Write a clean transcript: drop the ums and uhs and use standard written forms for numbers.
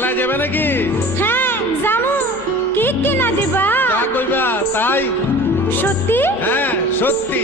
মেলায় যাবে নাকি? হ্যাঁ জামু। কি কিনা দিবা? যা কইবা তাই। সত্যি? হ্যাঁ সত্যি।